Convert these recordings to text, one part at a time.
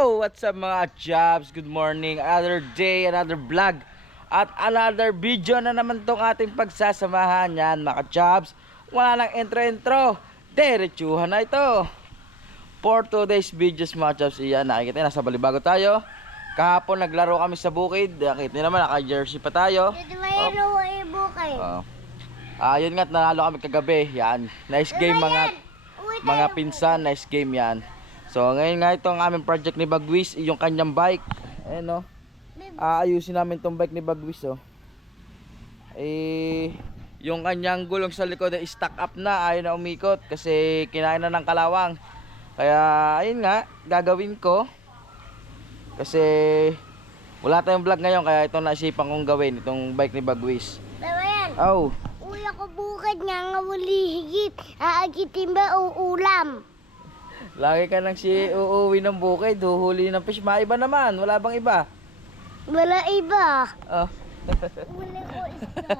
Yo! What's up mga jobs? Good morning. Another day, another vlog. At another video na naman tong ating pagsasamahan. Yan mga jobs. Wala nang intro-intro. Diretsuhan na ito. For today's videos mga jobs. Iyan, nakikita nasa Balibago tayo. Kahapon naglaro kami sa bukid. Nakikita nyo naman, naka-jersey pa tayo. Yun nga, nanalo kami kagabi. Yan, nice game mga pinsan. Nice game yan. So ngayon nga itong aming project ni Bagwis, yung kanyang bike. Ayan o. Aayusin namin itong bike ni Bagwis o. Yung kanyang gulong sa likod ay stock up na, ayaw na umikot kasi kinain na ng kalawang. Kaya ayun nga, gagawin ko. Kasi wala tayong vlog ngayon, kaya itong naisipan kong gawin, itong bike ni Bagwis. Babayan. Oh. Uy, ako bukid nga nga wali higit. Aagitin ba o ulam? Lagi ka nang uuwi ng bukid, huhuli ng fish. Maiba naman, wala bang iba? Wala iba. Oh. Wala ko isda.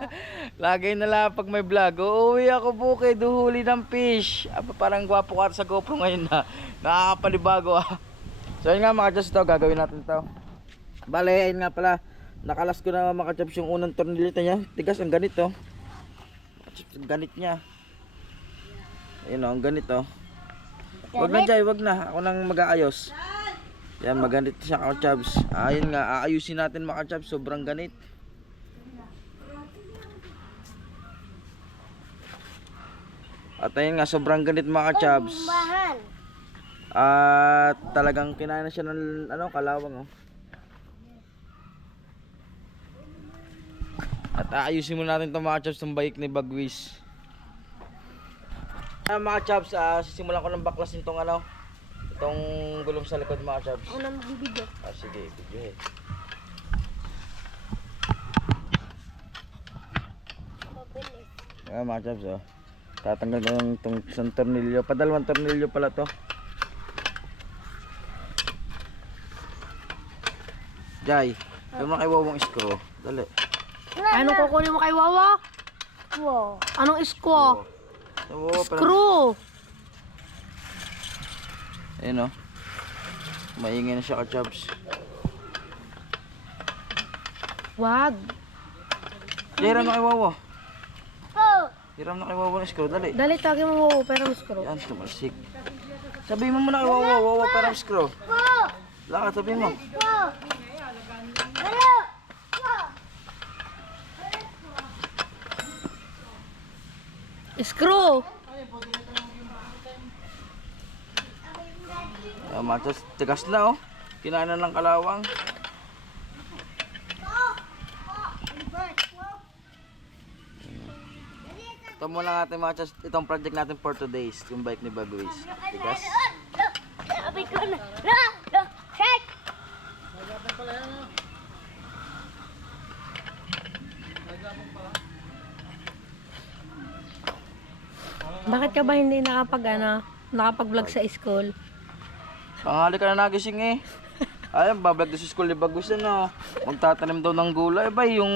Lagi na lang pag may vlog, uuwi ako bukid, huhuli ng fish. Parang gwapo ka sa GoPro ngayon na. Nakakapalibago ah. So yun nga mga chaps, ito gagawin natin ito. Bale, ayun nga pala, nakalas ko na mga chaps yung unang tornilyo niya. Tigas ang ganito. Ang ganit niya. Ayun o, ang ganito. Wag na Jai, wag na. Ako nang mag-aayos. Yan, maganit siya mga chabs. Ayun nga, aayusin natin mga chabs. Sobrang ganit. At ayun nga, sobrang ganit mga chabs. At talagang kinain na siya ng kalawang oh. At aayusin muna natin itong mga chabs ng bike ni Bagwis. Mga chaps, sisimulan ko ng baklas nitong itong gulong sa likod mga chaps. Ako na magbibidyo. Sige, video mga chaps oh. Tatanggal ko ng itong isang tornilyo. Padalawang tornilyo pala to. Jai, yung mga iwawang screw. Dali. Anong kukunin mo kay Wawa? Wow. Anong isko? Screw! Ayun o. Maingay na siya ka-chubs. Wag. Hiram na kay Wawa. Oh. Hiram na kay Wawa ng screw. Dali. Dali, tagin mo Wawa, pero screw. Yan, tumalsik. Sabihin mo muna kay Wawa. Wawa para screw. Wow. Lakad, sabihin mo. Wow. Hello. Screw! Matas, tigas na oh. Kinain na ng kalawang. Ito muna natin mga chas, itong project natin for today's, yung bike ni Bagwis. Tigas. Sabi ko na. Check. Bakit ka ba hindi nakapag-vlog sa school? Tanghali ka na nagising eh. Ayun, bablog na sa school ni Bagwis magtatanim daw ng gulay. Ba, yung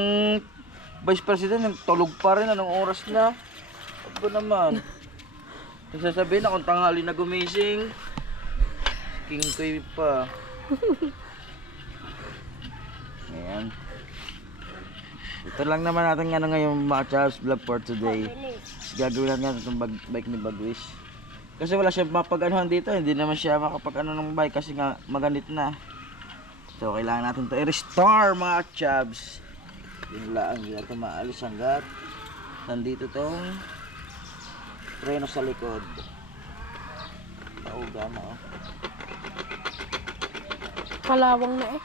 vice president, tulog pa rin, anong oras na? Ano naman? Sasabihin na kung tanghali na gumising. King Koy pa. Ayan. Ito lang naman natin ngayon mga Charles vlog for today. Gagawin natin itong bike ni Bagwis. Kasi wala siya mapag-anuhan dito. Hindi naman siya makapag-ano ng bike kasi nga maganit na. So kailangan natin ito i-restore mga chabs. Yun lang, hindi natin maalis hanggat nandito tong preno sa likod. Nauga na oh. Kalawang na eh.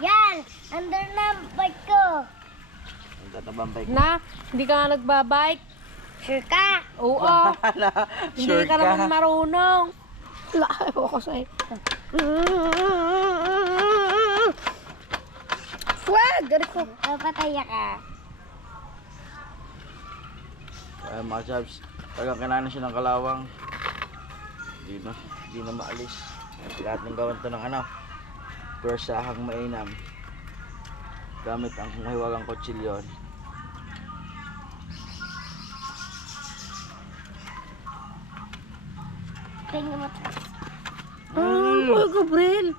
Yan. Under na ang bike ko. Ang tatabang bike. Na, hindi ka nga nagbabike. Sure ka? Oo. Sure Hindi ka naman marunong. Wala, ayaw ko sa'yo. Wag! Gari ko. Pataya ka. Mga chabs, talagang kailangan siya ng kalawang. Hindi na maalis. Lahat ng gawan to ng persahang mainam. Gamit ang mahiwagang kutsilyon. kanya mataas. Oh, Gabriel.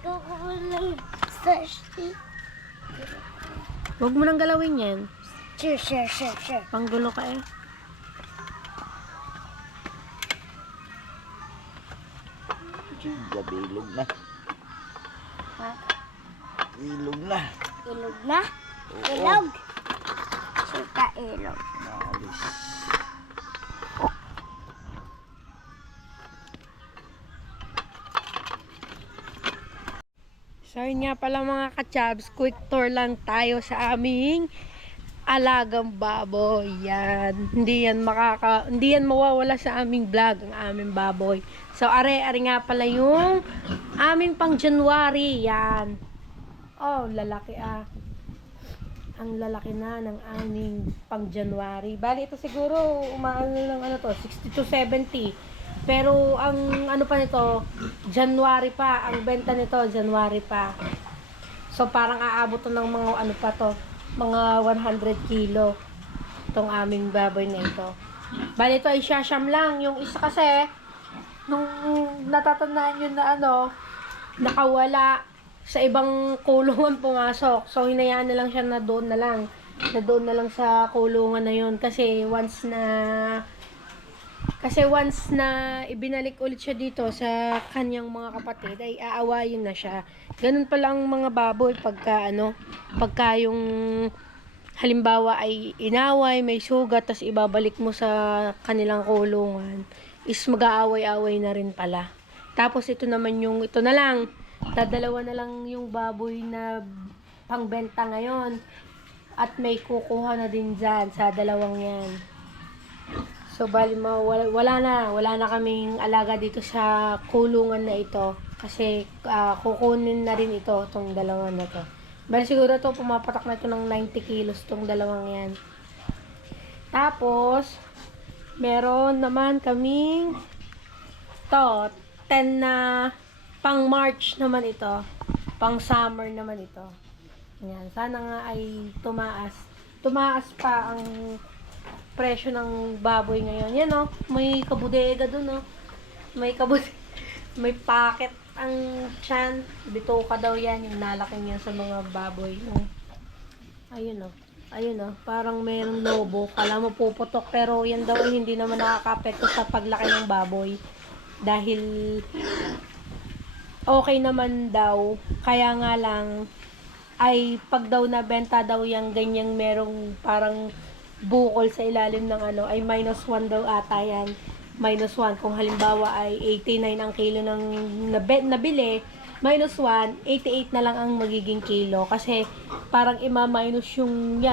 Kukuha lang sa sheet. Huwag mo nang galawin yan. Sure. Panggulo ka eh. Bilog na. Ha? Ilog na. Ilog na? Ilog? Sika ilog. Naalis. So yun nga pala mga kachabs, quick tour lang tayo sa aming alagang baboy. Yan. Hindi yan mawawala sa aming vlog, ang aming baboy. So are nga pala yung aming pang January. Yan. Oh, lalaki ah. Ang lalaki na ng aming pang January. Bali ito siguro umaano ng ano to, 60 to 70. Pero ang ano pa nito, January pa. Ang benta nito, January pa. So parang aabot to ng mga ano pa to, mga 100 kilo. Itong aming baboy na ito. Bali ito ay siyam lang. Yung isa kasi, nung natatandaan yun na ano, nakawala sa ibang kulungan pumasok. So hinayaan na lang siya na doon na lang. Na doon na lang sa kulungan na yun. Kasi once na ibinalik ulit siya dito sa kanyang mga kapatid, ay aawayin na siya. Ganun pala ang mga baboy pagka yung halimbawa ay inaway, may sugat, tas ibabalik mo sa kanilang kulungan, is mag-aaway-away na rin pala. Tapos ito naman ito na lang, dadalawa na lang yung baboy na pangbenta ngayon. At may kukuha na din dyan sa dalawang yan. So, bali, wala na kaming alaga dito sa kulungan na ito. Kasi, kukunin na rin ito, itong dalawang na to. Bali, siguro to pumapatak na ito ng 90 kilos, itong dalawang yan. Tapos, meron naman kaming 10 na pang March naman ito. Pang summer naman ito. Yan. Sana nga ay tumaas. Tumaas pa ang presyo ng baboy ngayon. Yan o, may kabudega dun o. May packet ang tiyan. Bitoka daw yan, yung nalaking yan sa mga baboy. Ayun o. Ayun o, parang mayroong lobo. Kala mo puputok, pero yan daw ay hindi naman nakaka-apekto sa paglaki ng baboy. Dahil okay naman daw. Kaya nga lang, ay pag daw nabenta daw yung ganyang merong parang bukol sa ilalim ng ano, ay -1 daw ata yan. -1. Kung halimbawa ay 89 ang kilo ng nabili, -1, 88 na lang ang magiging kilo. Kasi parang ima-minus yung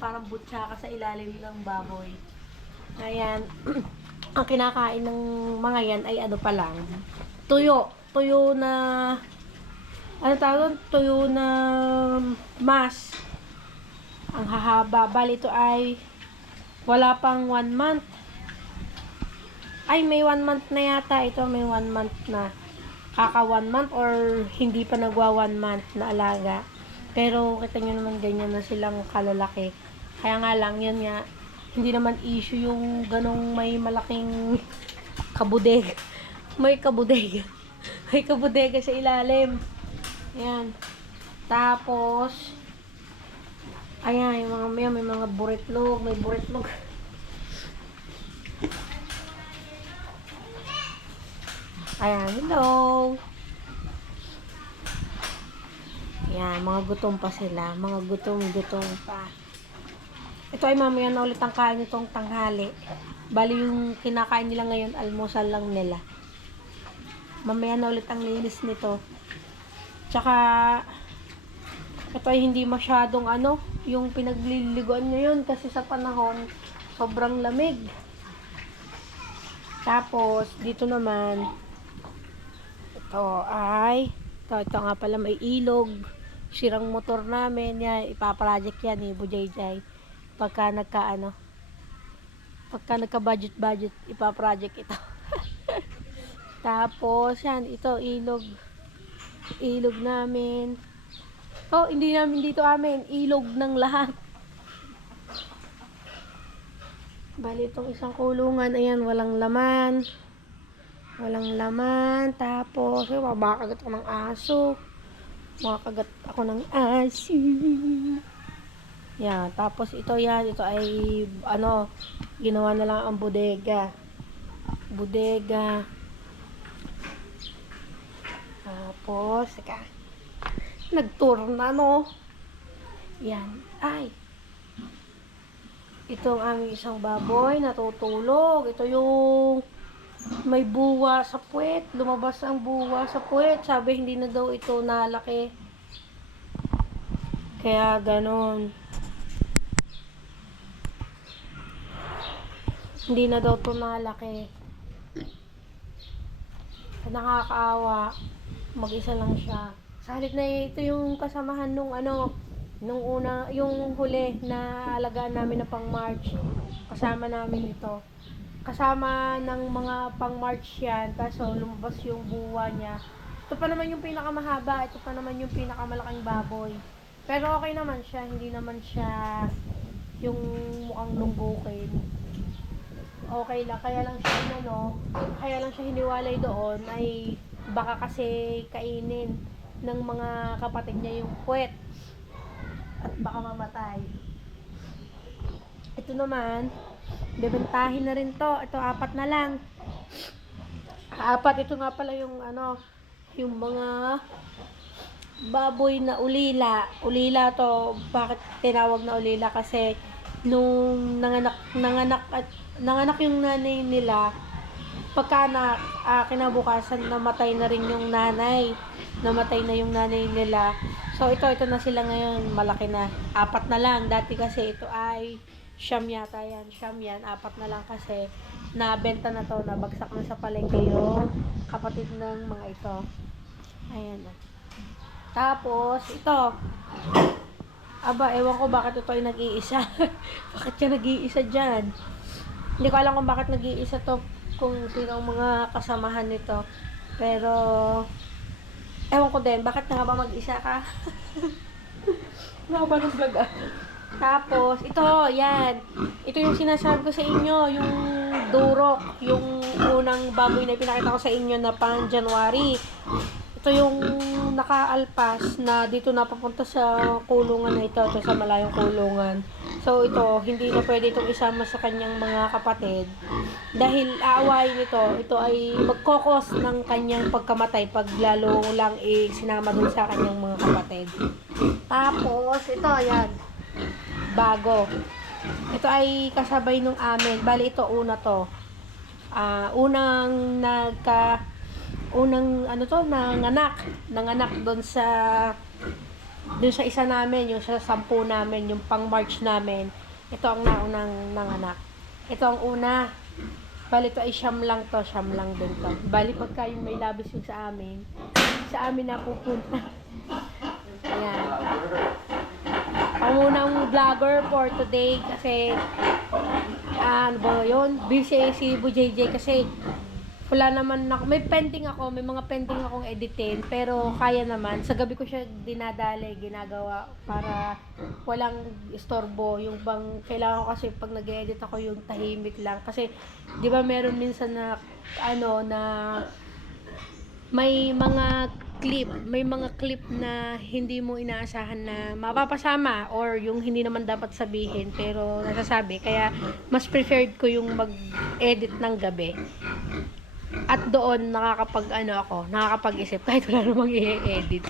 parang butsaka sa ilalim ng baboy. Ayan. Ang kinakain ng mga yan ay ano pa lang, tuyo. Tuyo na, tuyo na mas. Ang hahaba. Bali ito ay wala pang 1 month. Ay, may 1 month na yata. Ito may 1 month na. Kaka 1 month or hindi pa nagwa 1 month na alaga. Pero kita nyo naman ganyan na silang kalalaki. Kaya nga lang, yun nga, hindi naman issue yung ganong may malaking kabudega. May kabudega. May kabudega sa ilalim. Ayan. Tapos, ayan, yung may mga buritlog. May buritlog. Ayan, hello. Ayan, mga gutom pa sila. Mga gutom pa. Ito ay mamaya na ulit ang kain itong tanghali. Bali yung kinakain nila ngayon, almusal lang nila. Mamaya na ulit ang linis nito. Tsaka, ito ay hindi masyadong yung pinagliliguan ngayon kasi sa panahon, sobrang lamig. Tapos, dito naman, ito nga pala may ilog. Sirang motor namin, yan, ipaproject yan ni Bujayjay. Pagka nagka-budget, ipaproject ito. Tapos, yan, ito, ilog namin. Oh, hindi namin dito ilog ng lahat. Bali, itong isang kulungan, ayan, walang laman. Walang laman. Tapos, ay, makakagat ako ng aso. Makakagat ako ng aso. Yan. Tapos, ito yan. Ito ay, ano, ginawa na lang ang bodega. Bodega. Tapos, saka, nag-tour na, no? Yan. Ay. Ito ang aming isang baboy, natutulog. Ito yung may buwa sa puwet. Lumabas ang buwa sa puwet. Sabi, hindi na daw ito nalaki. Kaya, ganon. Hindi na daw ito nalaki. Nakakaawa. Mag-isa lang siya. Salit na ito yung kasamahan nung nung una, yung huli na alagaan namin na pang March. Kasama namin ito. Kasama ng mga pang March yan. Kaso lumabas yung buwa niya. Ito pa naman yung pinakamahaba. Ito pa naman yung pinakamalaking baboy. Pero okay naman siya. Hindi naman siya yung mukhang lunggukin. Okay lang. Kaya lang siya hiniwalay doon ay baka kasi kainin ng mga kapatid niya yung puwet. At baka mamatay. Ito naman, bebentahin na rin to. Ito, 4 na lang. 4, ito nga pala yung yung mga baboy na ulila. Ulila to, bakit tinawag na ulila? Kasi nung nanganak yung nanay nila, pagkaanak, kinabukasan namatay na rin yung nanay. Namatay na yung nanay nila. So, ito na sila ngayon. Malaki na. 4 na lang. Dati kasi ito ay siyam yata yan. Siyam yan. 4 na lang kasi nabenta na to. Nabagsak na sa palengke yung kapatid ng mga ito. Ayan na. Tapos, ito. Aba, ewan ko bakit ito ay nag-iisa. Bakit siya nag-iisa dyan? Hindi ko alam kung bakit nag-iisa to. Kung sino ang mga kasamahan nito. Pero, ewan ko din, bakit nga ba mag-isa ka? Nga ba ng vlog ah? Tapos, ito, yan. Ito yung sinasabi ko sa inyo, yung durok, yung unang baboy na pinakita ko sa inyo na pang January. Ito yung nakaalpas na dito napapunta sa kulungan na ito sa malayong kulungan. So, ito, hindi na pwede itong isama sa kanyang mga kapatid. Dahil aawayin ito ay magkokos ng kanyang pagkamatay pag lalo lang sinama dun sa kanyang mga kapatid. Tapos, ito, yan. Bago. Ito ay kasabay nung amin. Bali, ito, una to. Nanganak dun sa isa namin, yung sa 10 namin, yung pang March namin. Ito ang naunang nanganak. Ito ang una. Bali, ito ay siyam lang din to. Bali, pagka yung may labis yung sa amin na pupunta. Ayan. Ang unang vlogger for today kasi, ano ba yun? Busy si BJJ kasi wala naman may mga pending akong editin, pero kaya naman. Sa gabi ko siya dinadali, ginagawa para walang istorbo. Yung bang, kailangan ko kasi pag nag-edit ako yung tahimik lang. Kasi, di ba meron minsan na, na may mga clip na hindi mo inaasahan na mapapasama or yung hindi naman dapat sabihin pero nasasabi. Kaya, mas preferred ko yung mag-edit ng gabi. At doon nakakapag-isip kahit wala namang i-edit.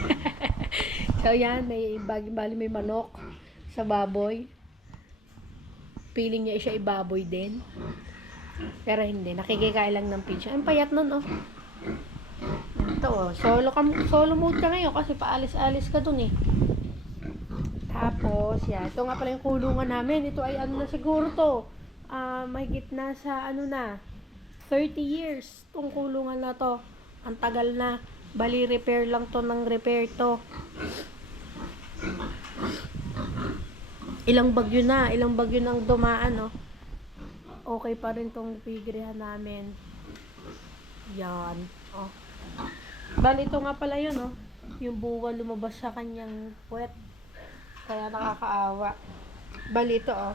So yan, bali may manok sa baboy. Feeling niya siya ibaboy din. Pero hindi, nakikikain lang ng pinch. Ang payat nun, oh. Ito, solo mode ka ngayon kasi paalis-alis ka dun eh. Tapos, yan. Ito nga pala yung kulungan namin. Ito ay na siguro to. Mahigit na sa 30 years tong kulungan na to. Ang tagal na. Bali, repair lang to ng repair to. Ilang bagyo nang dumaan, no? Okay pa rin tong pigrihan namin. Yan. Oh. Bali, ito nga pala yun, no? Yung buwan lumabas sa kanyang puwet. Kaya nakakaawa. Bali, ito, oh.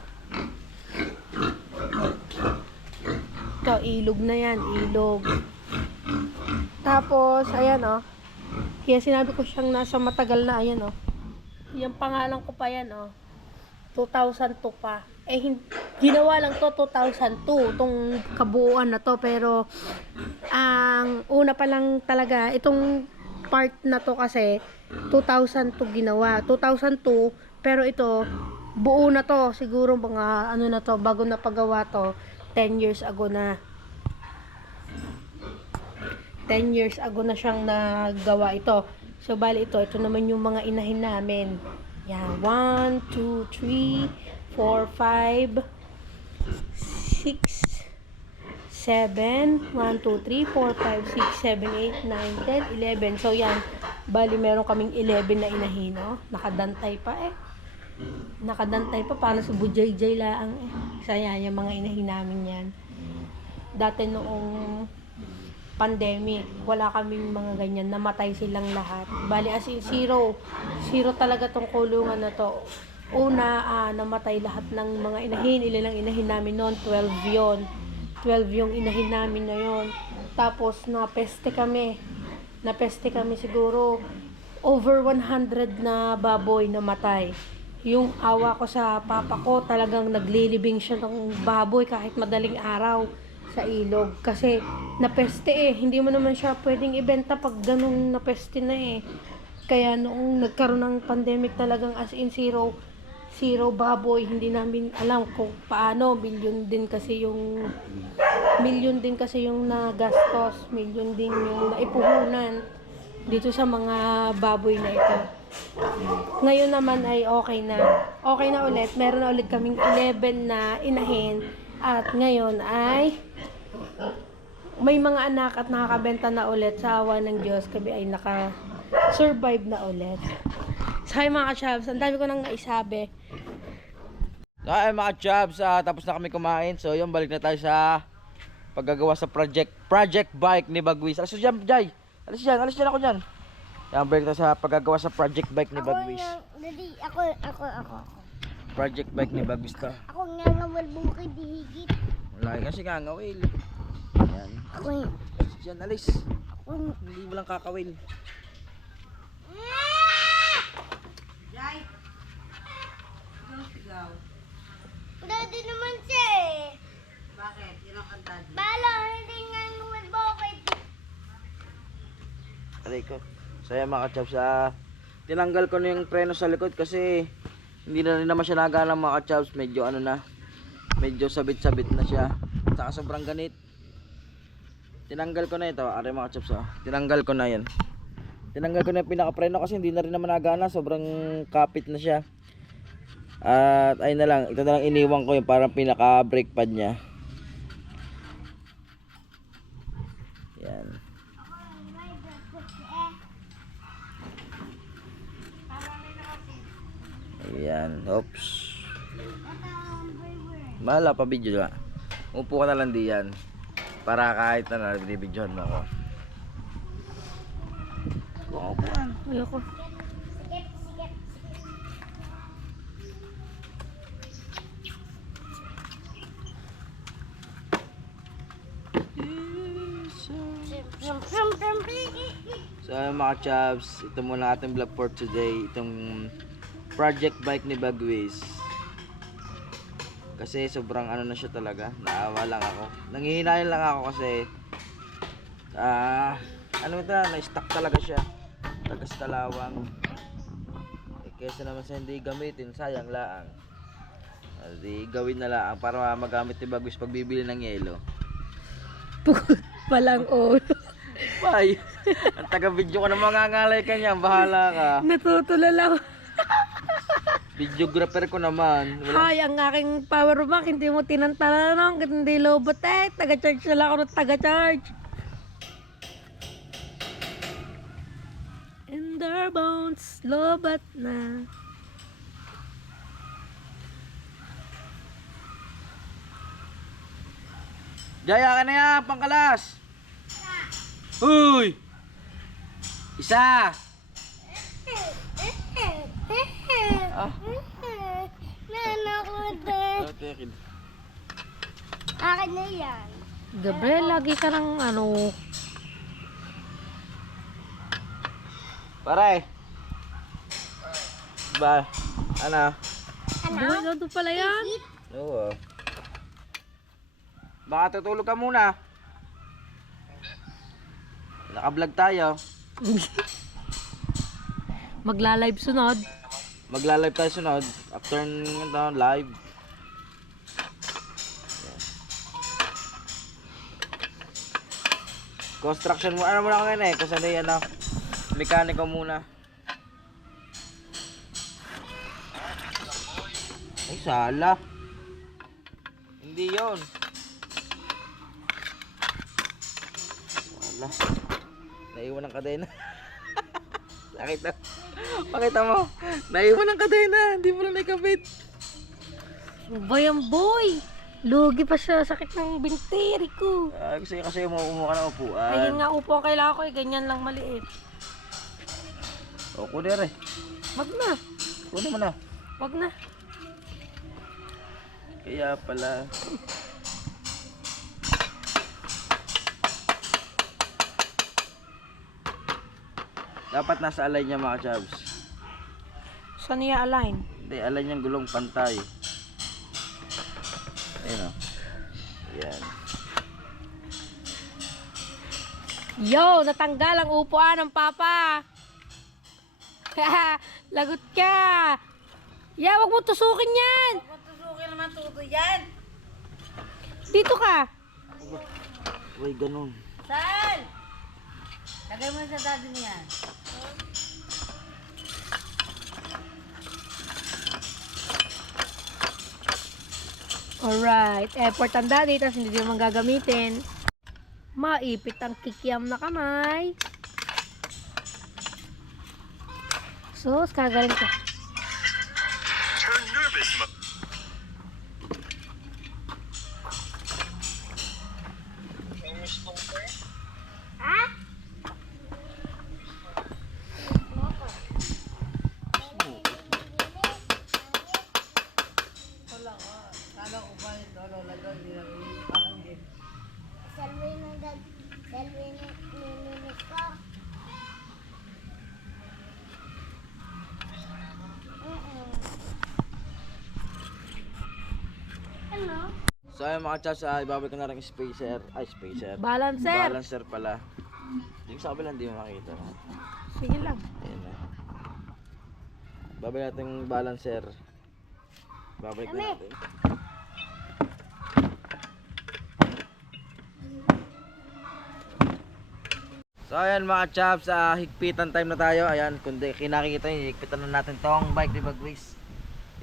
Ito, ilog na yan, ilog. Tapos, ayan oh. Kaya sinabi ko siyang nasa matagal na, ayan oh. Yung pangalan ko pa yan oh. 2002 pa. Eh, ginawa lang to 2002, itong kabuuan na to. Pero, ang una pa lang talaga, itong part na to kasi, 2002 ginawa. 2002, pero ito, buo na to. Siguro mga, ano na to, bago na pagawa to, 10 years ago na. 10 years ago na siyang nagawa ito. So, bali ito naman yung mga inahin namin. Yan, 1, 2, 3, 4, 5, 6, 7, 1, 2, 3, 4, 5, 6, 7, 8, 9, 10, 11. So, yan. Bali, meron kaming 11 na inahin, no? Nakadantay pa eh. Nakadantay pa, para sa bujay-jay laang eh. So, yan, yung mga inahin namin yan. Dati noong pandemic, wala kaming mga ganyan, namatay silang lahat. Bali as in zero talaga tong kulungan na to. Una, namatay lahat ng mga inahin, ilang inahin namin noon, 12 yon. 12 yung inahin namin na yon. Tapos napeste kami siguro over 100 na baboy namatay. Yung awa ko sa papa ko, talagang naglilibing siya ng baboy kahit madaling araw sa ilog kasi napeste eh, hindi mo naman siya pwedeng ibenta pag ganung napeste na eh. Kaya noong nagkaroon ng pandemic, talagang as in zero baboy. Hindi namin alam kung paano, milyon din kasi yung nagastos, milyon din yung naipuhunan dito sa mga baboy na ito. Ngayon naman ay okay na ulit, meron na ulit kaming 11 na inahin. At ngayon ay may mga anak at nakakabenta na ulit. Sa awa ng Diyos, kami ay naka-survive na ulit. So, hi mga ka-chabs, ang dami ko nang naisabi. Ay mga chabs, tapos na kami kumain. So yun, balik na tayo sa paggagawa sa project bike ni Bagwis. Alis dyan, Jay. Alis dyan ako dyan. Yan, balik tayo sa paggagawa sa project bike ni Bagwis. Dali, ako. Project bike ni Bagwis to. Ako nga ngawal bukid higit. Lagi kasi ngangawil. Yan. Ako nga. Alis dyan, alis. Hindi mo lang kakawil. Jai, sigaw. Dati naman siya eh. Bakit? Yun ang kanta. Balo, hindi nga ngawal bukid. Aray ko. So yan mga ka-chabs, tinanggal ko na yung preno sa likod kasi hindi na rin naman siya nagana mga ka-chabs. Medyo ano na, medyo sabit-sabit na siya. Saka sobrang ganit. Tinanggal ko na ito. Aray mga ka-chabs, tinanggal ko na yan. Tinanggal ko na yung pinaka-preno kasi hindi na rin naman nagana. Sobrang kapit na siya. At ayun na lang, ito na lang iniwan ko yung parang pinaka-brake pad niya. Yan. Ayan, oops. Bahala pa video na. Upo ka na lang diyan. Para kahit na binibidyohan mo ako. Upuan. Ayoko. So mga chabs, ito muna ating vlog for today. Itong project bike ni Bagwis. Kasi sobrang ano na siya talaga. Naawa lang ako. Nanghihinayan lang ako kasi ano ito, na-stuck talaga siya. Tagas kalawang. Kesa naman sa hindi gamitin, sayang laang. Di gawin na lang para magamit ni Bagwis pag bibili ng yelo. Palang ulo. Bye. Ang taga-video ko na mangangalay ka niyan, bahala ka. Natutulala ako. Videographer ko naman. Hi, ang aking power bank, hindi mo tinantanong, hindi lobot eh. Taga-charge na lang ako ng taga-charge. In their bones, lobot na. Jaya ka na yan, pangkalas. Uy! Isa! Ah. Nanakot eh. Okay. Akin na yan. Gabriel, lagi ka ng ano. Pare. Ba? Ano? Buhay daw doon pala yan. Oo. Baka tutulog ka muna. Naka-vlog tayo. Magla-live sunod. Magla-live tayo sunod. After ng live. Construction mo. Ano muna ngayon eh. Kasi ano, mekaniko muna. Ay, sala. Hindi yon. Wala. Naiwan ng kadena. Nakita. Pakita mo. Naiwan ng kadena. Hindi mo lang naikabit. Bayang boy. Lugi pa siya. Sakit ng binteri ko. Gusto niya kasi umuha ka ng upuan. Ayun nga upo ang kailangan ko eh. Ganyan lang maliit. O, kunin eh. Wag na. Kunin mo na. Wag na. Kaya pala. Dapat nasa align niya mga chabs. Saan niya align? Hindi, align niyang gulong pantay. Ayun o. Yan. Yo, natanggal ang upuan ng papa. Lagot ka. Ya, wag mo tusukin yan. Huwag tusukin naman tuto yan. Dito ka. Uy, ganun. Sal! Lagay mo sa daddy niya. Alright, effort ang daddy, tapos hindi naman gagamitin. Maipit ang kikiam na kamay. Sus, kagaling ka. Selfie nilinis ko. Ano? So ayun mga chabs, ibabalik ko na rin yung spacer. Ay, spacer. Balancer. Balancer pala. Yung sa kabila hindi mo makita. Sige lang. Ayan na. Babalik natin yung balancer. Babalik na natin. So ayan mga chaps, higpitan time na tayo. Ayan, kung di kinakikita nyo, higpitan na natin tong bike ni Bagways.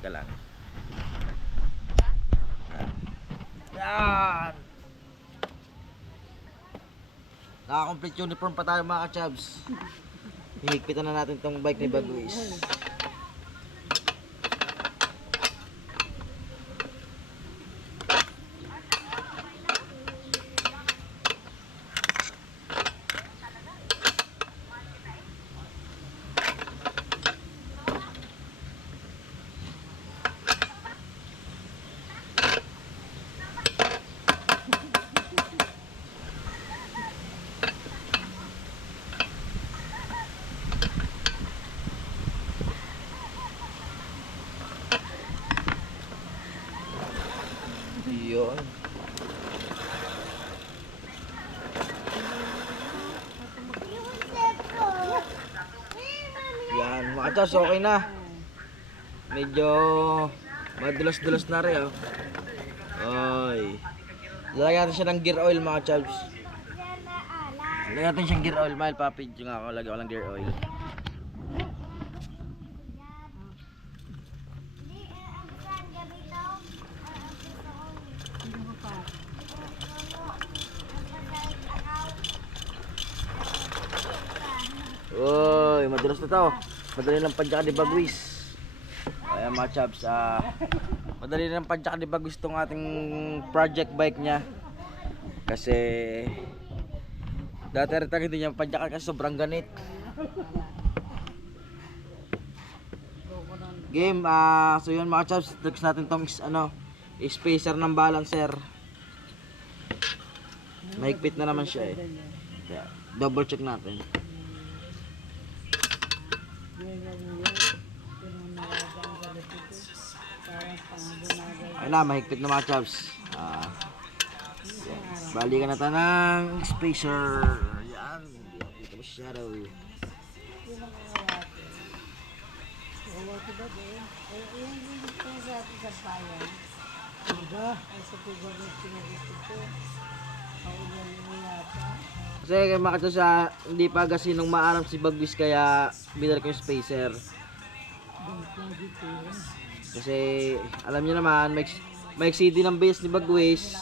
Teka lang. Ayan. Naka-complete uniform pa tayo mga chaps. Higpitan na natin tong bike ni Bagways. Yun. Yan, mga chaps, okay na. Medyo madulas-dulas na rin, oh. Oy. Lagyan natin siya ng gear oil, mga chaps. Lagyan natin siyang gear oil, mahal papi. Yung ako, lagyan ko ng gear oil. Uy, madulas na to. Madali lang padyak ni Bagways. Ayan mga chaps, madali lang padyak ni Bagways tong ating project bike niya. Kasi dati rin hindi niya padyakan kasi sobrang ganit. Game, so yun mga chaps, tricks natin tong spacer ng balancer. Mahigpit na naman siya eh. Kaya, double check natin. Ayun na, mahigpit na mga chubs. Yan. Balikan natin ng spacer. Yan. Dito masyado. Kasi makita sa hindi pa kasi nung maaram si Bagwis kaya binalik ko yung spacer. Kasi alam niyo naman may exceed ng bias ni Bagwis.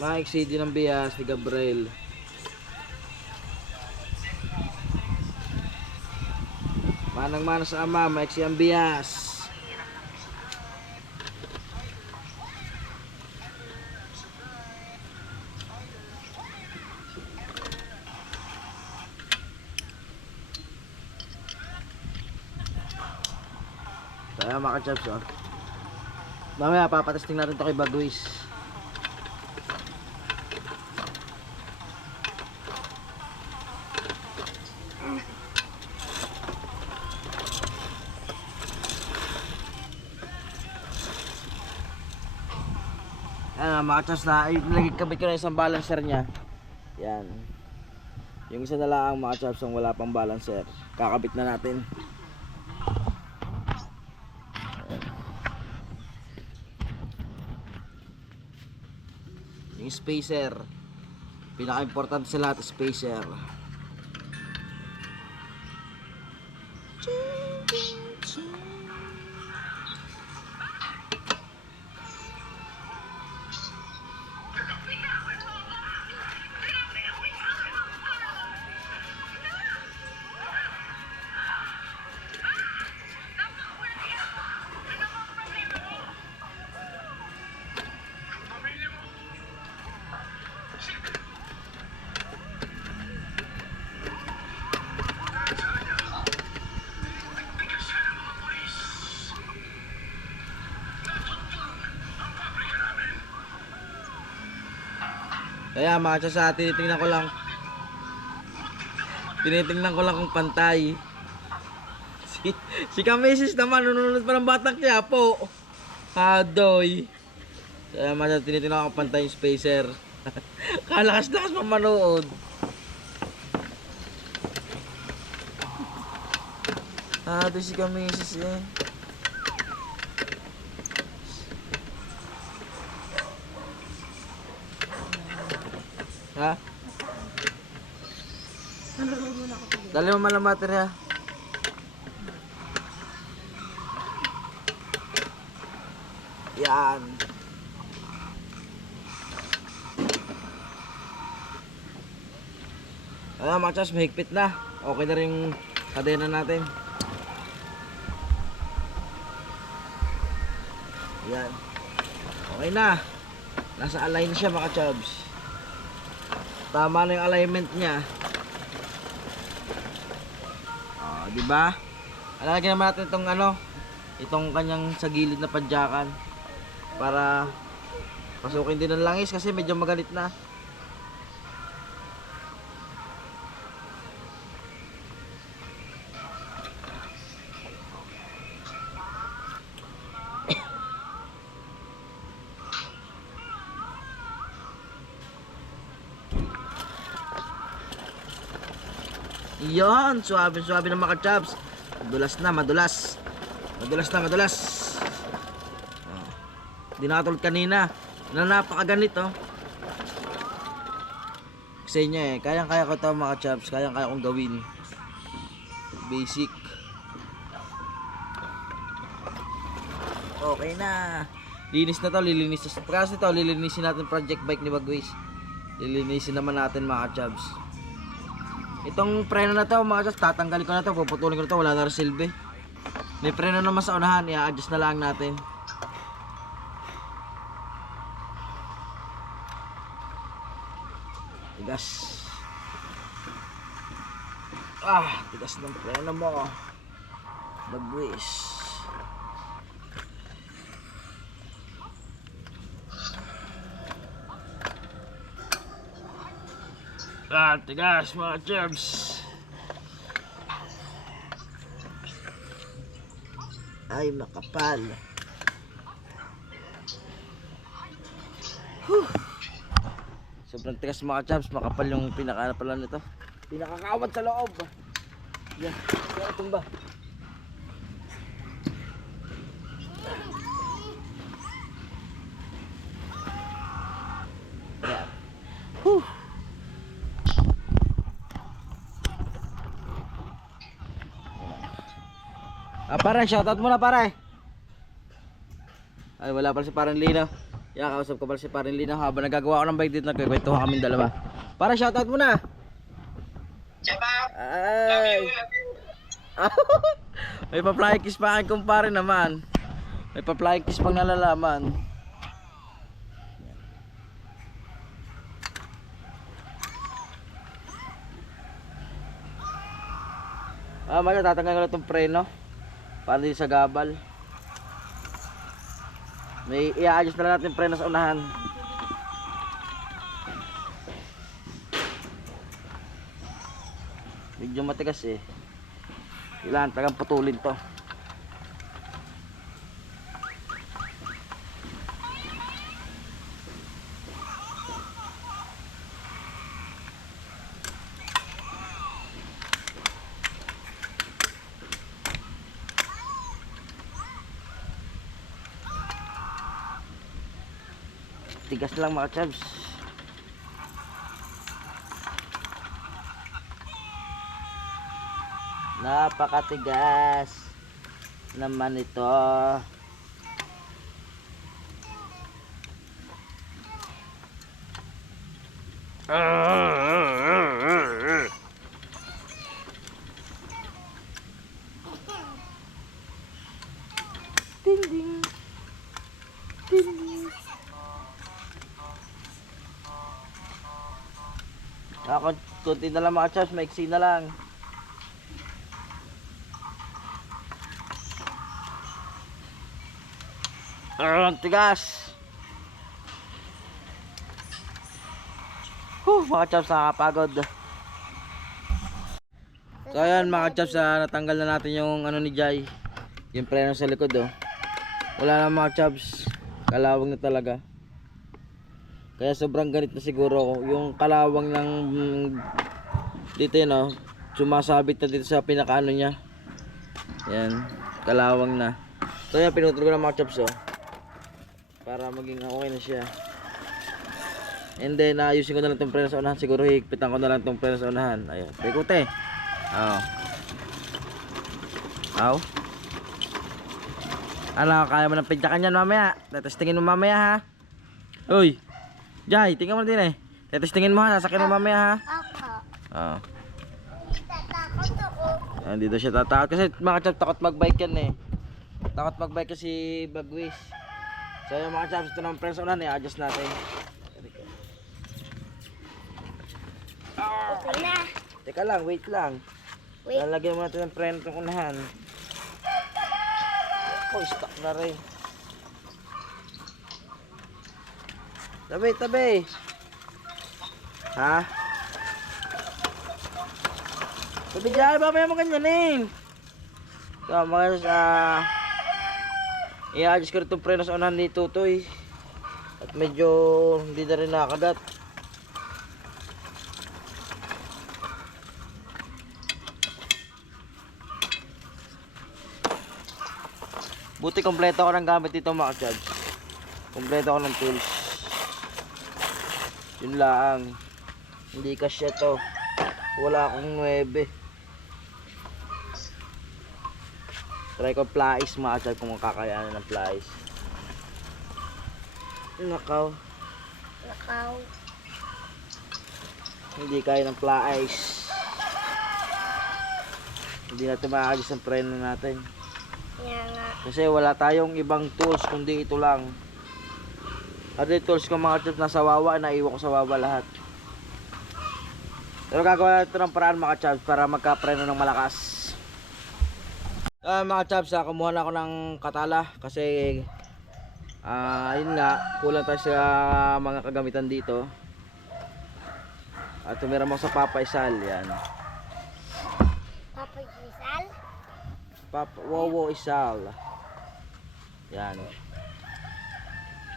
May exceed ng bias ni Gabriel. Manang-mana sa ama, may exceed ang bias. Kaya mga ka-chubs, oh. Mamaya papatesting natin to kay Bagwis. Ayan mga ka-chubs, na nagkikabit ko na isang balancer nya. Yan. Yung isa na lang mga ka-chubs ang wala pang balancer. Kakabit na natin. Yung spacer, pinaka-importante sa lahat, spacer. Kaya mga sa tinitingnan ko lang kung pantay. Si Kamesis naman nununod pa ng Batang Quiapo. Hadoy. Kaya mga tinitingnan ko kung pantay yung spacer. Kalakas-lakas pa manood. Hadoy si Kamesis eh. Ha? Dali mo man ang baterya. Yan. Ayan mga chas, mahigpit na. Okay na rin yung kadena natin. Yan. Okay na. Nasa align siya mga chubs. Tama na yung alignment niya. Oh, di ba? Lalagyan naman natin itong itong kanyang sa gilid na padyakan para pasukin din ng langis kasi medyo magalit na. Yon, suabe-suabe na mga chubs. Madulas na, madulas. Madulas na, madulas. Oh. Di nakatulad kanina. Na napakaganito. Kasi niya eh, kayang-kaya ko ito mga chubs. Kayang-kaya kong gawin. Basic. Okay na. Linis na to, lilinis na. Kasi ito, lilinisin natin project bike ni Bagwis. Lilinisin naman natin mga chubs. Itong preno na to mga chubs, tatanggalin ko na to, puputulin ko na to, wala na rin silbi. May preno naman sa unahan, i-adjust na lang natin. Tigas. Tigas ng preno mo. Bagwis. Tigas mga chubs. Ay, makapal. Sobrang tigas mga chubs, makapal yung pinaka pala nito. Pinakakawat sa loob. Yan, kaya tumba. Yan. Pare, shoutout muna pare. Ay, wala pala si Parang Lino. Yan, kausap ko pala si Parang Lino habang nagagawa ko ng bike dito, nagkikwentuhan kaming dalawa. Pare, shoutout muna. Ay. May pa-fly kiss pa akin kumpare naman. May pa-fly kiss pang nalalaman. Maya tatanggal ko na itong preno para din sa gabal. May i-adjust na lang natin yung preno sa unahan. Medyo matigas eh. Kailangan talagang putulin to. Tigas lang mga chubs. Napakatigas naman ito. Ding ding. Ding ding. Ako, kunti na lang mga chubs, maiksi na lang. Ang tigas. Mga chubs, nakakapagod. So ayan mga chubs, natanggal na natin yung ano ni Jai, yung preno sa likod oh. Wala na mga chubs, kalawang na talaga. Kaya sobrang ganit na siguro yung kalawang ng dito yun oh, sumasabit na dito sa pinakaano niya. Yan, kalawang na. So yan, pinutol ko na mga chubs oh, para maging okay na siya. And then ayusin ko na lang itong preno sa unahan. Siguro higpitan ko na lang itong preno sa unahan. Ayan, pikote. Aw. Ano, kaya mo ng pidyakan yan mamaya. Tetestingin mo mamaya ha. Uy Jai, tingnan mo din eh. Tetestingin mo ha, sasakyan mo mamaya ha. Ako. Tatakot ako. Dito siya tatakot. Kasi mga chaps, takot magbike yan eh. Takot magbike kasi Bagwis. So yung mga chaps, ito naman preno sa unahan, i-adjust natin. Okay na. Teka lang, wait lang. Wait. Lalagyan mo natin ng preno ng unahan. Oh, stuck na rin. Tabi, tabi. Ha? Tabi dyan, mamaya mo ganyanin. So, mga i-adjust ko rin itong preno sa unahan ni Tutoy. At medyo hindi na rin nakagat. Buti kompleto ako ng gamit dito mga chubs. Kompleto ako ng tools. Yun lang. Hindi kasya to. Wala akong 9. Try ko plies mga chubs kung makakayanan ng plies. Nakaw. Nakaw. Hindi kaya ng plies. Hindi natin maayos ang preno natin. Yan nga. Kasi wala tayong ibang tools kundi ito lang. At yung tools ko mga chubs nasa wawa, naiwan ko sa wawa lahat. Pero gagawa ito ng paraan mga chubs para magka-preno ng malakas. Mga chubs, kumuha na ako ng katala kasi yun nga, kulang tayo sa mga kagamitan dito. At tumira mo sa Papa Isal, yan. Papa Gisal? Papa Wowo Isal. Yan.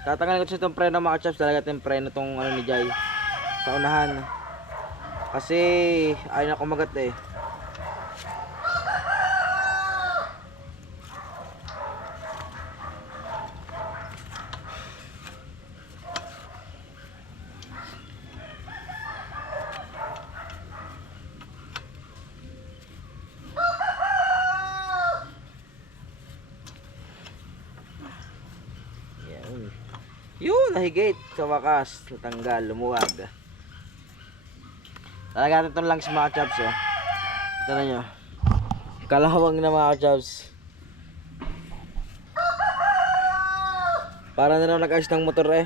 Tatanggalin ko sa itong preno mga chaps, talaga itong preno itong ano ni Jai sa unahan. Kasi ayaw na kumagat eh. Yun, nahigit sa wakas, natanggal, lumuwag. Talaga natin itong lungs mga chaps oh. Ito na nyo. Kalawang na mga chaps. Para na lang nag-ayos ng motor eh.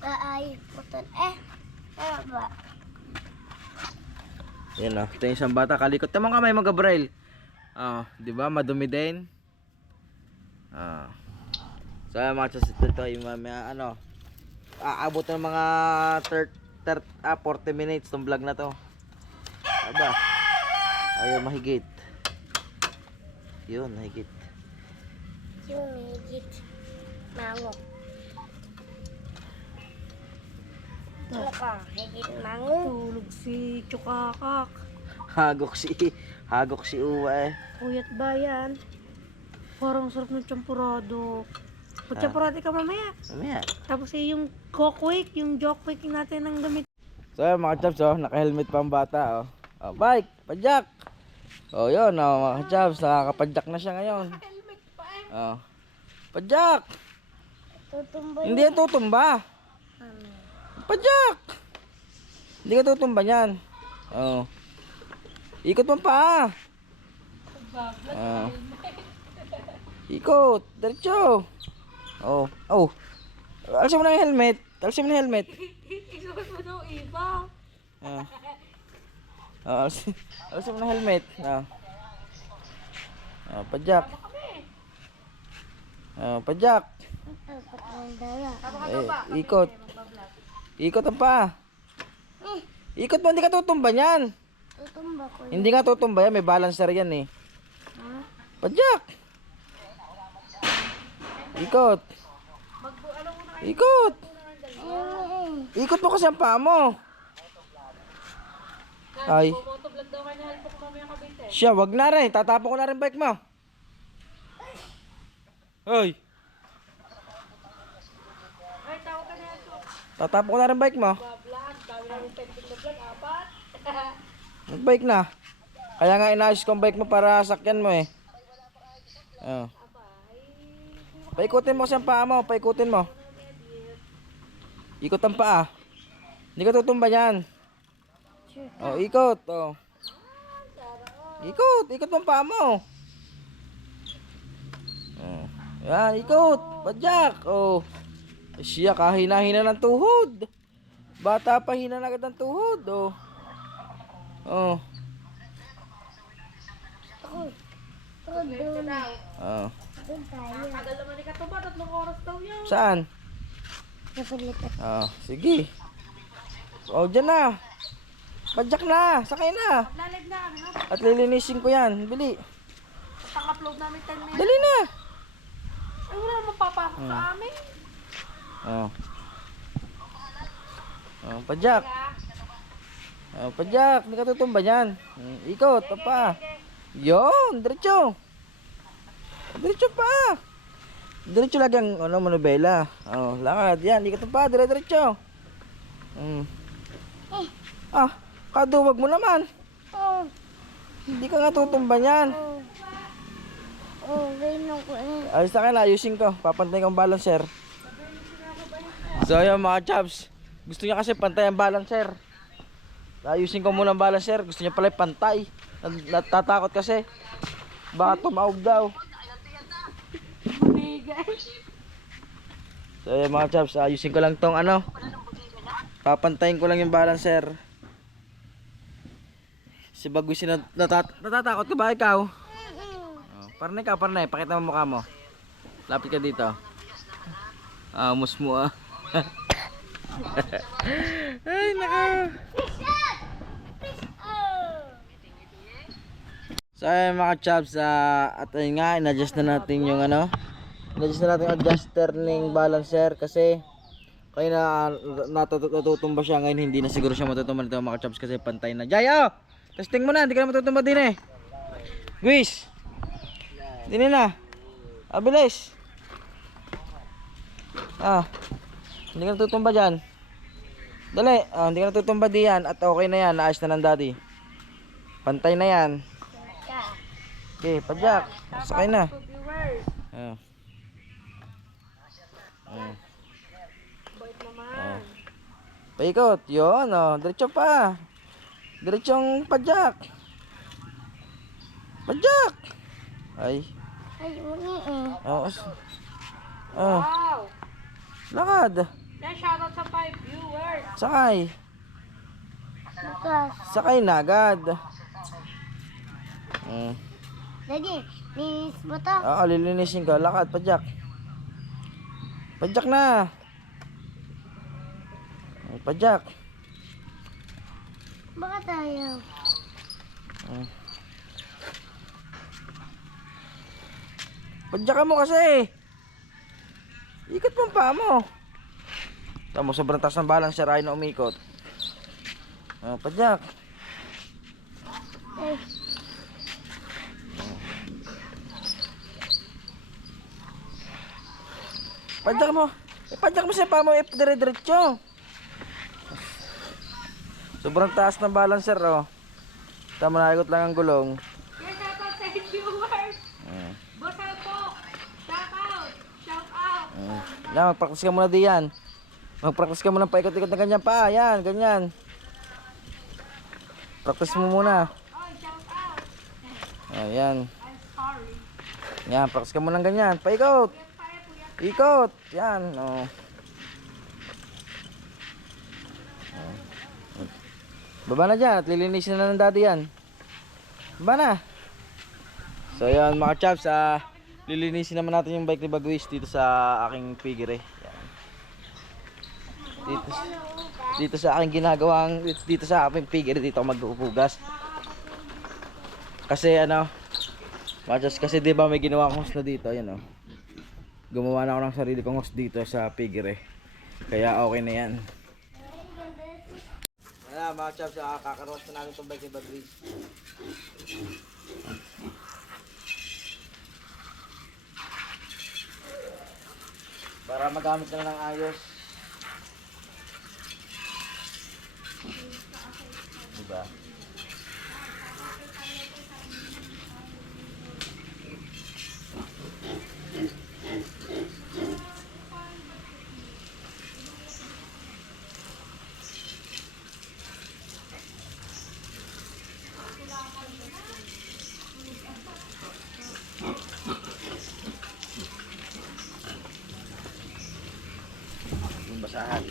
Ay, putol. Ano ba? Yan oh, ito yung isang bata, kalikot. Tamang kamay mga Gabriel. Di ba madumi din. So mga chaps, ito yung mga ano, aabot ng mga 40 minutes tong vlog na to. Aba, ayaw mahigit. Yun, mahigit. Sumigit. Mango. Ano ka? Higit mango? Tulog si Chukakak. Hagok si Uwa eh. Puyat ba yan? Parang sarap ng champurado. Champurado ka mamaya. Mamaya. Tapos yung kokwik, yung jokwik natin ng damit. So yun mga chaps oh, naka-helmet pa ang bata oh. Oh, bike, padjak. Oh yun oh, mga chaps, nakakapadjak na siya ngayon. Oh. Padjak. Tutumba Hindi yan tutumba. Padjak. Hindi ka tutumba niyan. Oh. Ikot mo pa. Ikot, diretso. Oh, oh. Alisin mo na yung helmet. Alisin mo na yung helmet. Isuot mo daw iba. Alisin mo na helmet. Padjak. Padjak. Ikot. Ikot ang pa. Ikot mo, hindi ka tutumba niyan. Tutumba ko. Hindi nga tutumba yan, may balancer yan eh. Padjak. Ikot. Ikot. Ikot mo kasi ang paa mo. Ay. Siya, wag na rin. Tatapo ko na rin bike mo. Hoy. Tatapo ko na rin bike mo. Nag-bike na. Kaya nga inayos ko ang bike mo para sakyan mo eh. Oh. Paikutin mo kasi ang paa mo. Paikutin mo. Ikot ang paa. Hindi ka tutumba yan. Oh, ikot. Oh. Ikot. Ikot mo ang paa mo. Oh. Yan, ikot. Padjak. Oh. Siya, kahina-hina ng tuhod. Bata pa, hina na agad ng tuhod. Oh. Oh. Oh. Tagal naman ni Katuba, 3 oras daw yun. Saan? Napalitan. Oh, sige. Oh, dyan na. Padjak na. Sakay na. Lalag na kami, no? At lilinisin ko yan. Bili. Pang-upload namin 10 minutes. Dali na. Ay, wala naman papasok sa amin. Oh. Oh, padjak. Oh, padjak. Hindi ka tutumba yan. Ikot. Pa. Yon. Diretso. Diretso pa. Diretso lagi ang ano, manubela. Oh, lakad. Yan. Ikot pa. Diretso. Kaduwag mo naman. Oh, Hindi ka nga tutumba yan. gano'n ko eh. Ayos na kayo, ayusin ko. Papantay kong balancer. So yun mga chaps, gusto niya kasi pantay ang balancer. Ayusin ko muna ang balancer. Gusto niya pala pantay. Natatakot kasi. Baka tumawag daw. So yun mga chaps, ayusin ko lang tong ano. Papantayin ko lang yung balancer. Si Bagoy natatakot ka ba ikaw? Parang ikaw, parang pakita mo mukha mo. Lapit ka dito. Amos mo ah. Ay, naka. So ayun mga chaps, at ayun nga, in-adjust na natin yung ano, in-adjust na natin yung adjuster ng balancer kasi kaya natutumba siya ngayon, hindi na siguro siya matutumba nito mga chaps kasi pantay na. Jayo! Testing mo na, hindi ka na matutumba din eh. Guys! Din na. Abilis! Hindi ka natutumba dyan. Dali, hindi ka natutumba diyan at okay na yan, naayos na ng daddy. Pantay na yan. Okay, padyak. Sakay na. Paikot. Yun, diretso pa. Diretsong padyak. Padyak. Ay. Ay, muni Wow! Lakad. Yan, shoutout sa 5 viewers. Sakay. Bukas. Sakay na agad. Daddy, linis mo to. Lilinisin ko. Lakad, padyak. Padyak na. Padyak. Baka tayo. Padyakan mo kasi. Ikot mo ang paa mo. Tama, sobrang taas ng balancer ay na umikot. Padyak. Ay, Padyak mo. Padyak mo sa paa mo, dire-diretso. Sobrang taas ng balancer, Tama, naikot lang ang gulong. Yan, shoutout sa viewers. Boss po. Shoutout. Shoutout. Yan, mag-practice ka muna diyan. Mag-practice ka muna paikot-ikot na ganyan pa. Yan, ganyan. Practice mo muna. Oh, shoutout. Ayan. I'm sorry. Yan, practice ka muna ng ganyan. Paikot. Ikot. Yan, Baba na dyan at lilinisin na ng daddy yan. Baba na. So yan mga chaps, lilinisin naman natin yung bike ni Bagwis dito sa aking piggery. Yan. Dito sa aking ginagawang, dito sa aking piggery, dito ako maghuhugas. Kasi mga chaps, kasi diba may ginawa akong host na dito, yan Gumawa na ako ng sarili kong host dito sa piggery. Kaya okay na yan. Ayan mga chaps, kakaroon na namin itong bike ni Bagwis. Para magamit na ng ayos. Diba? Yung basahan.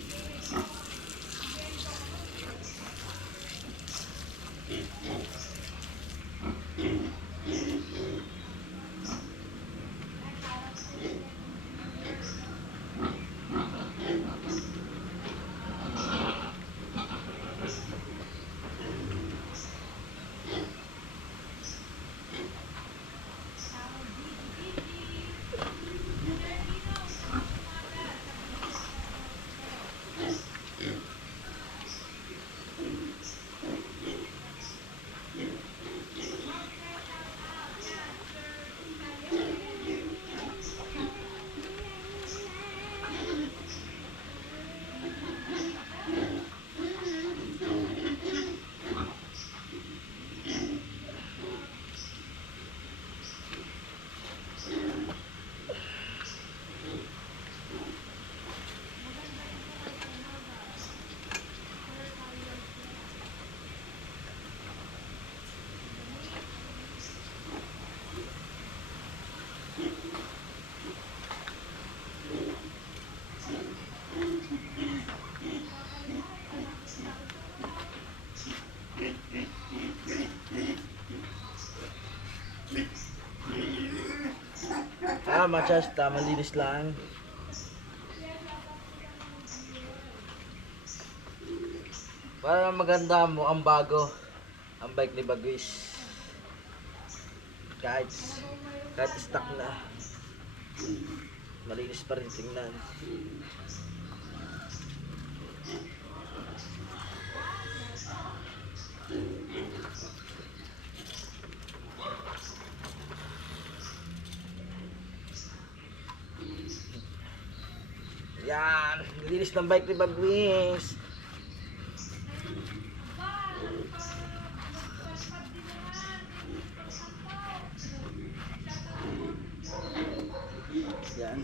Machas, malinis lang. Para maganda mo ang bago ang bike ni Bagwis. Kahit stock na, malinis pa rin tingnan. Yan, nilinis ng bike ni Bagwis. Yan.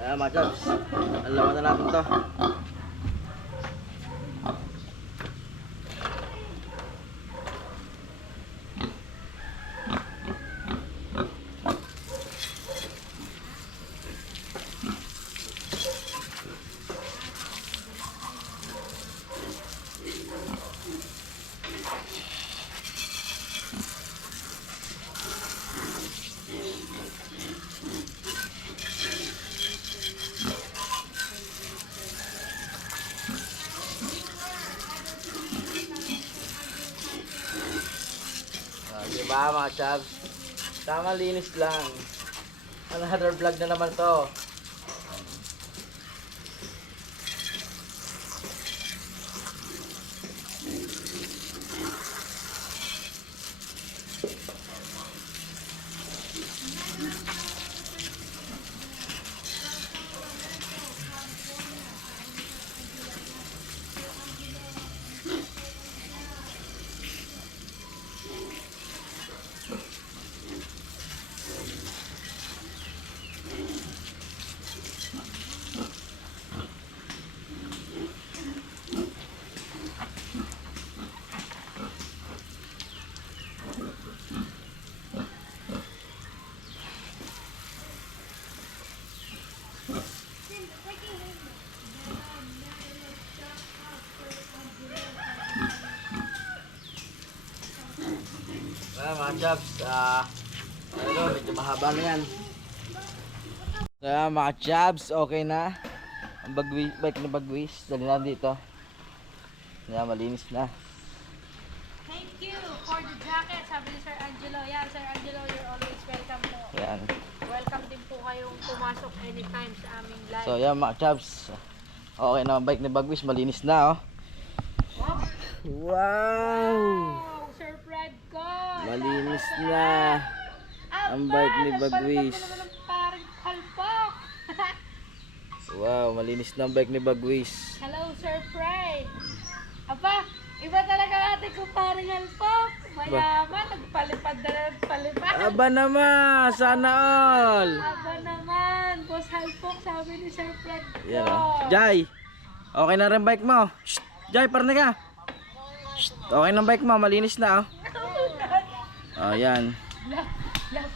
Yan mga chaps, alaman na natin to. Diba mga chaps? Tama, linis lang. Another vlog na naman to. Mga chaps, medyo mahaba na yan. Mga chaps, okay na. Ang bike ni Bagwis, dali na dito. Malinis na. Thank you for the jacket, sabi ni Sir Angelo. Yan, Sir Angelo, you're always welcome po. Yan. Welcome din po kayong pumasok anytime sa aming live. So yan mga chaps, okay na ang bike ni Bagwis, malinis na oh. Wow! Wow, Sir Fred ko! Malinis na ang bike ni Bagwis. Parang halpak. Wow, malinis na ang bike ni Bagwis. Hello, Sir Fred. Aba, iba talaga natin kung parang halpak. Mayaman, nagpalipad na nagpalipad. Aba naman, sana all. Aba naman, Boss Halpok, sabi ni Sir Fred ko. Yan oh. Jai, okay na rin bike mo. Shh, Jai, parang ka. Shh, okay na bike mo, malinis na oh. Oh, yan.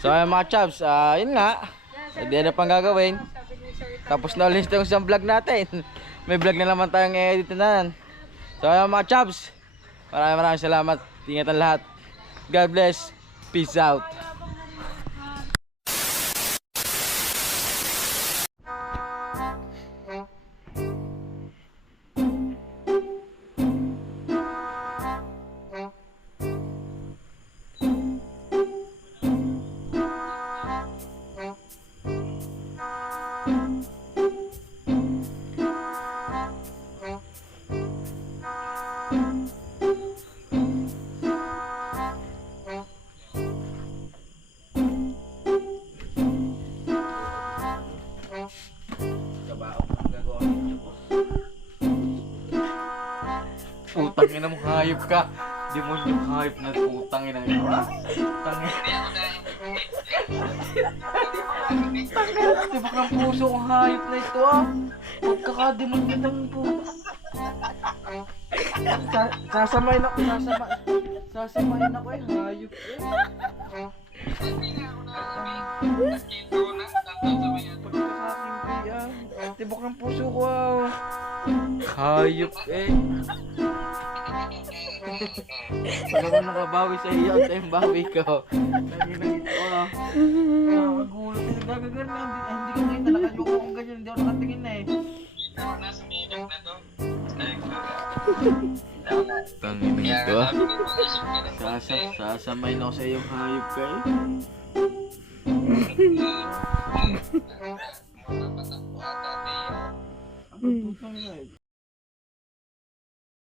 So ayan mga chaps, yun nga. Hindi na pang gagawin. Tapos na ulit itong isang vlog natin. May vlog na naman tayong i-edit na. So ayan mga chaps, maraming salamat. Ingatan lahat. God bless. Peace out. Putangin na mo, hayop ka. Demonyong hayop na putangin na ito. Putangin. Tibak ng puso kong hayop na ito ah. Pagkakademonyo ng puto. Sasamayin ako, sasamayin ako eh, hayop eh. Pagkakaking tibak ng puso ko ah. Hayop eh. Pag ako nakabawi sa iyo, ito yung bawi ko. Nanginang ito ah. Nakakagulat. Gagagan na. Hindi ko kita. Nakayoko kong ganyan. Hindi ako nakatingin na eh. Tanginang ito ah. Sasamayin ako sa iyong hayop kayo. Ang putang ina eh.